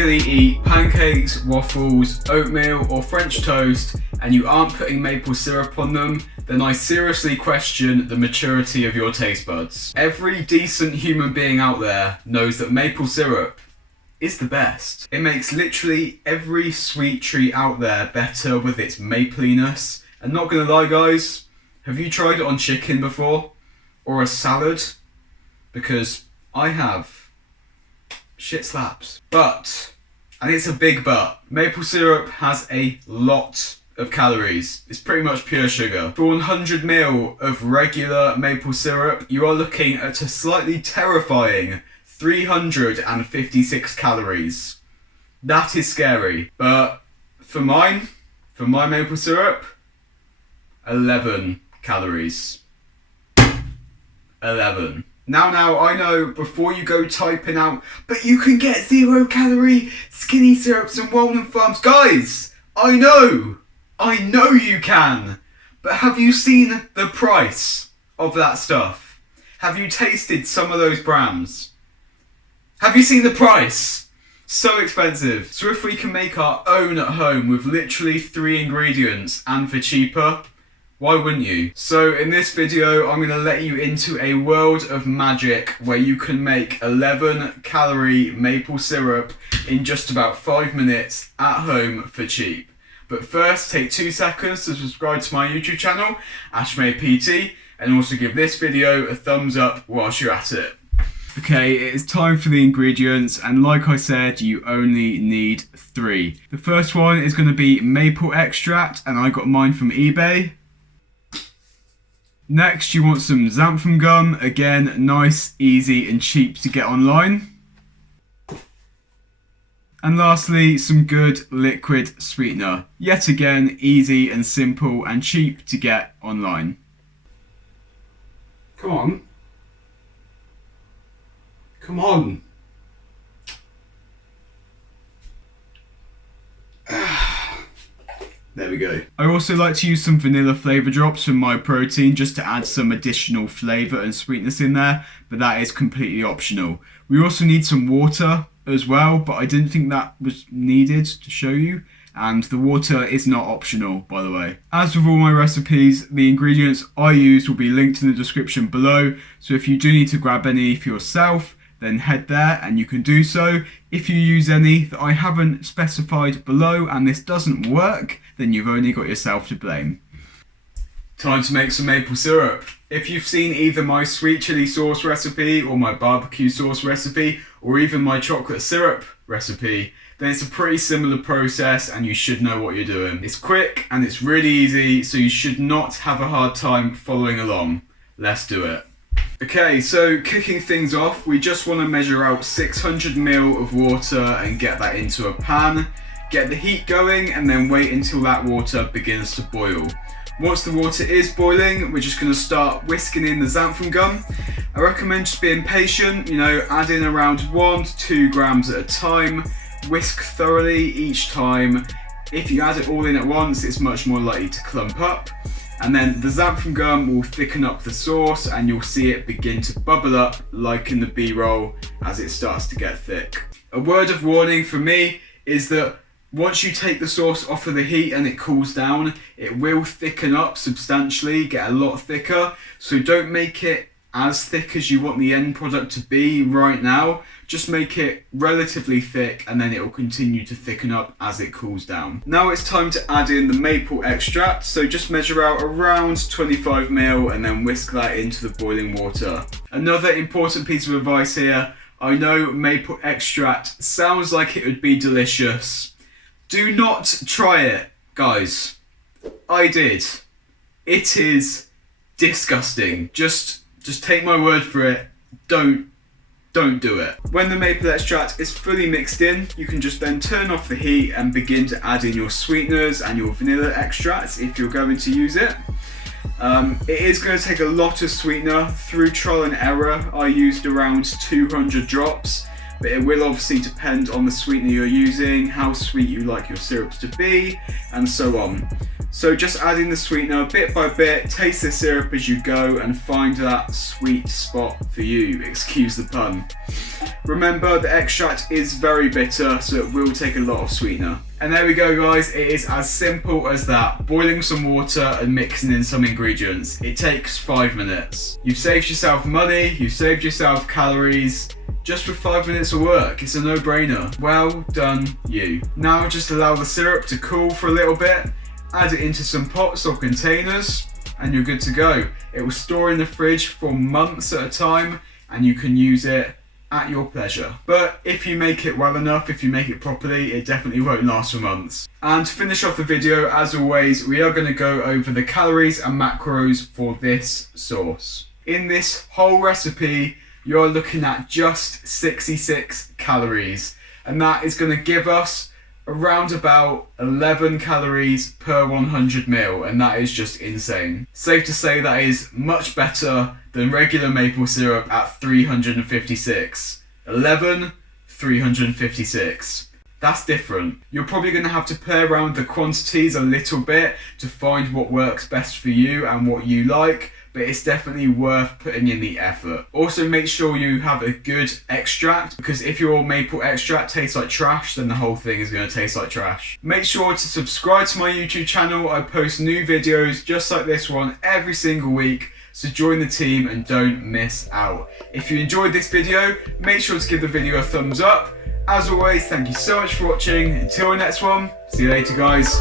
regularly eat pancakes, waffles, oatmeal or French toast and you aren't putting maple syrup on them, then I seriously question the maturity of your taste buds. Every decent human being out there knows that maple syrup is the best. It makes literally every sweet treat out there better with its mapliness. And not gonna lie guys, have you tried it on chicken before? Or a salad? Because I have. Shit slaps. But, and it's a big but, maple syrup has a lot of calories. It's pretty much pure sugar. For 100 ml of regular maple syrup, you are looking at a slightly terrifying 356 calories. That is scary. But for my maple syrup, 11 calories. 11. Now, I know before you go typing out, but you can get 0 calorie skinny syrups and Walden Farms. Guys, I know you can. But have you seen the price of that stuff? Have you tasted some of those brands? Have you seen the price? So expensive. So if we can make our own at home with literally 3 ingredients and for cheaper, why wouldn't you? So in this video, I'm going to let you into a world of magic where you can make 11 calorie maple syrup in just about 5 minutes at home for cheap. But first, take 2 seconds to subscribe to my YouTube channel, ashmaypt, and also give this video a thumbs up whilst you're at it. Okay, it is time for the ingredients, and like I said, you only need 3. The first one is going to be maple extract, and I got mine from eBay. Next, you want some xanthan gum, again, nice, easy and cheap to get online. And lastly, some good liquid sweetener. Yet again, easy and simple and cheap to get online. Come on. Come on. There we go. I also like to use some vanilla flavour drops from my protein just to add some additional flavour and sweetness in there, but that is completely optional. We also need some water as well, but I didn't think that was needed to show you, and the water is not optional, by the way. As with all my recipes, the ingredients I use will be linked in the description below, so if you do need to grab any for yourself, then head there and you can do so. If you use any that I haven't specified below and this doesn't work, then you've only got yourself to blame. Time to make some maple syrup. If you've seen either my sweet chili sauce recipe or my barbecue sauce recipe or even my chocolate syrup recipe, then it's a pretty similar process and you should know what you're doing. It's quick and it's really easy, so you should not have a hard time following along. Let's do it. Okay, so kicking things off, we just want to measure out 600 ml of water and get that into a pan. Get the heat going and then wait until that water begins to boil. Once the water is boiling, we're just going to start whisking in the xanthan gum. I recommend just being patient, add in around 1 to 2 grams at a time. Whisk thoroughly each time. If you add it all in at once, it's much more likely to clump up. And then the xanthan gum will thicken up the sauce and you'll see it begin to bubble up like in the B-roll as it starts to get thick. A word of warning for me is that once you take the sauce off of the heat and it cools down, it will thicken up substantially, get a lot thicker. So don't make it as thick as you want the end product to be right now. Just make it relatively thick and then it will continue to thicken up as it cools down. Now it's time to add in the maple extract. So just measure out around 25 ml and then whisk that into the boiling water. Another important piece of advice here. I know maple extract sounds like it would be delicious. Do not try it, guys. I did. It is disgusting. Just take my word for it. Don't do it. When the maple extract is fully mixed in, you can just then turn off the heat and begin to add in your sweeteners and your vanilla extracts if you're going to use it. It is going to take a lot of sweetener. Through trial and error, I used around 200 drops. but it will obviously depend on the sweetener you're using, how sweet you like your syrups to be, and so on. So just adding the sweetener bit by bit, taste the syrup as you go and find that sweet spot for you, excuse the pun. Remember, the extract is very bitter, so it will take a lot of sweetener. And there we go guys, it is as simple as that. Boiling some water and mixing in some ingredients. It takes 5 minutes. You've saved yourself money, you've saved yourself calories, just with 5 minutes of work. It's a no-brainer. Well done you. Now just allow the syrup to cool for a little bit, add it into some pots or containers, and you're good to go. It will store in the fridge for months at a time, and you can use it at your pleasure. But if you make it well enough, if you make it properly, it definitely won't last for months. And to finish off the video, as always, we are going to go over the calories and macros for this sauce. In this whole recipe, you're looking at just 66 calories, and that is going to give us around about 11 calories per 100 ml, and that is just insane. Safe to say that is much better than regular maple syrup at 356. 11, 356. That's different. You're probably going to have to play around with the quantities a little bit to find what works best for you and what you like, but it's definitely worth putting in the effort. Also make sure you have a good extract, because if your maple extract tastes like trash, then the whole thing is going to taste like trash. Make sure to subscribe to my YouTube channel. I post new videos just like this one every single week, so join the team and don't miss out. If you enjoyed this video, make sure to give the video a thumbs up. As always, thank you so much for watching. Until the next one, see you later guys.